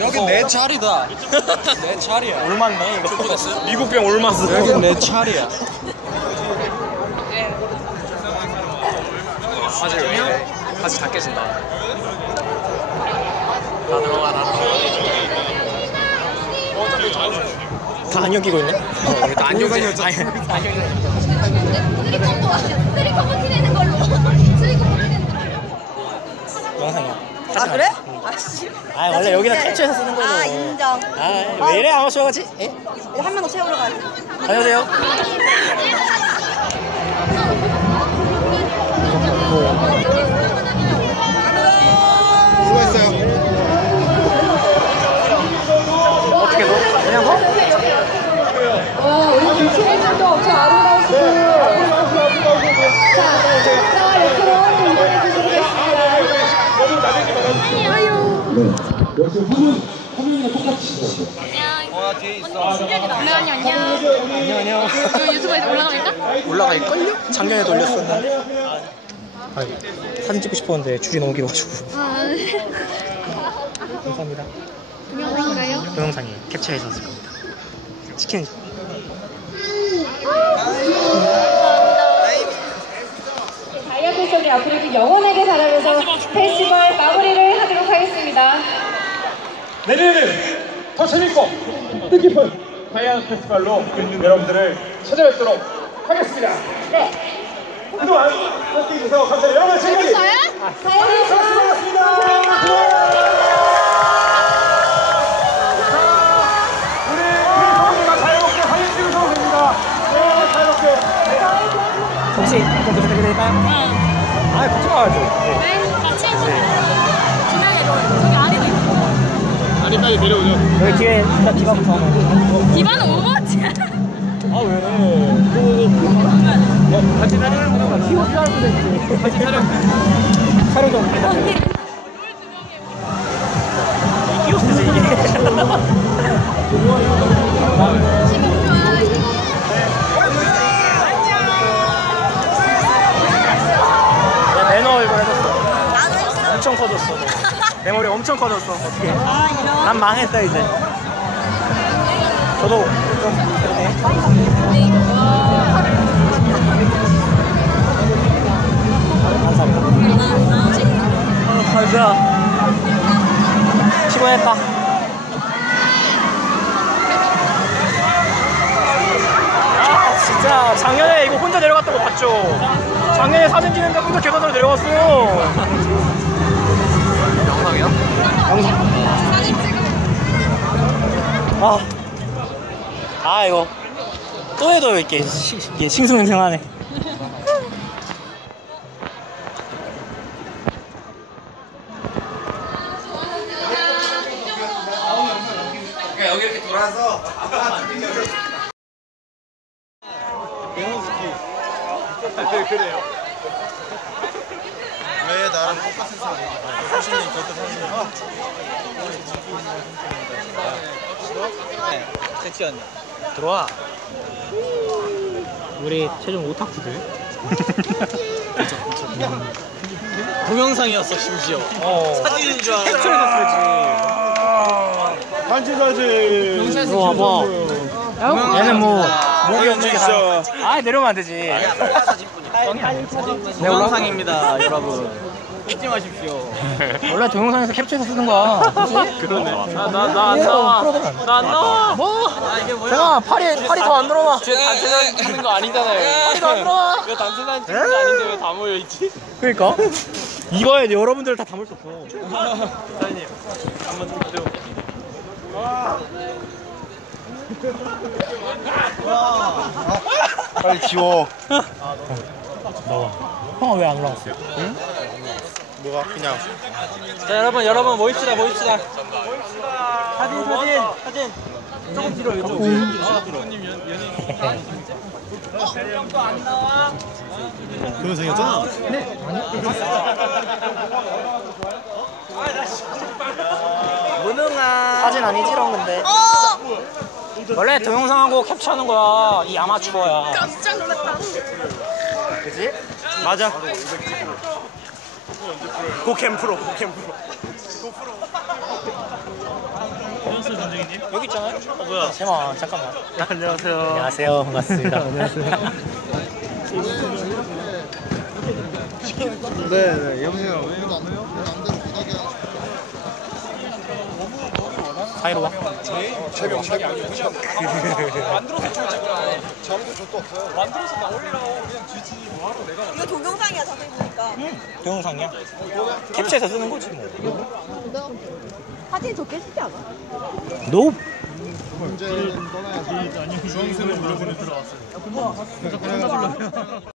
여기 내 자리다. 내 자리야. 올맞네 이거. 미국병 올맞어 여기 내 자리야. 사실 왜 이래? 다시 다 깨진다. 다 들어가 다 들어가. 다 안경 끼고 있네? 어, 다 안경 끼고 있네 쓰리콤보 쓰리콤보 티내는 걸로. 쓰리콤보 티내는 걸로. 영상이야 아 그래? 아씨. 아 원래 여기다 캡처해서 쓰는 거죠 아 인정. 아 왜 이래 아마추어 같이? 예? 한명 더 채우러 가야지. 안녕하세요 수고했어요. 역시 화면 화면이랑 똑같이 안녕. 안녕 안녕. 안녕 이거 유튜브에서 올라가니까? 올라갈걸요? 작년에도 올렸었는데 아, 사진 찍고 싶었는데 줄이 너무 길어가지고. 아 감사합니다. 동영상인가요? 동영상이 캡처해서 쓸 겁니다. 치킨. 다이어트 속의 앞으로 영원하게 살아면서 페스티벌 마무리를 하도록 하겠습니다. 내년에는 더 재밌고 뜻깊은 다이아트 페스티벌로 여러분들을 찾아뵙도록 하겠습니다. 네. 그동안 함께 해주셔서 감사합니다. 여러분 지금까지 찍으셔도 됩니다. 네, 자유롭게. 혹시 좀 부탁드릴까요? 아 같이 가야죠 네 빨리 내려오죠. 여기 뒤에 일단 디바부터 하면 디바는 오버워치야 아 왜? 어, 같이 하는 거야. 촬영 수도 있지. 같이 촬영. 내 머리 엄청 커졌어. 어떻게? 난 망했어 이제. 저도 좀 그러네. 감사합니다. 피곤했다. 아 진짜 작년에 이거 혼자 내려갔던 거 봤죠? 작년에 사진 찍는데 혼자 계단으로 내려갔어요. 영상. 아, 아 이거 또 해도 이렇게 시, 이게 싱숭생숭하네. 여기 이렇게 돌아서 그래요. 왜 나랑 똑같은 사람이 소신님 저도 사실 세치언니 들어와. 우리 최종 오타쿠들. 동영상이었어 심지어. 어. 사진인 줄 알아. 캡처해줬어야지. 반지 사진. 들어와 봐. 얘는 뭐 목이 없는 게 다. 아 내려오면 안 되지. 내 동영상입니다 여러분. 잊지 마십시오. 원래 동영상에서 캡처해서 쓰는 거야. 그러네. 나나나안 나와. 나안 나와. 뭐? 아 이게 뭐야? 잠깐 팔이 팔이 더 안 들어와. 제 단체 사진 찍는 거 아니잖아요. 팔이 더 안 들어와. 이거 단체 사진 찍는 거 아닌데 왜 다 모여 있지? 그러니까 이거에 여러분들 다 담을 수 없어. 사장님 한번 좀 빨리 지워. 나와. 형아 왜 안 올라왔어? 뭐가 그냥. 자 여러분 여러분 모입시다 모입시다. 사진 사진 사진. 조금 뒤로 왼쪽. 동영상이었잖아. 무능한 사진 아니지롱 근데. 원래 동영상하고 캡처하는 거야 이 아마추어야. 깜짝 놀랐다 그지? 맞아. 고캠 프로 고캠 프로. 여기 있잖아요. 어, 뭐야? 세마 잠깐만. 안녕하세요. 안녕하세요. 반갑습니다. 안녕하세요. 네 네 여보세요 사이로 와. 아니고 그냥 만들어서 주지 줬도 없어요 만들어서 나 올리라고 그냥 주지 뭐하러 내가 이거 동영상이야 자세히 보니까. 동영상이야? 캡처해서 쓰는 거지 뭐. 사진 좋게 찍지 않아? 노. 문제는 떠나야지 주황색으로 물어보는 들어왔어요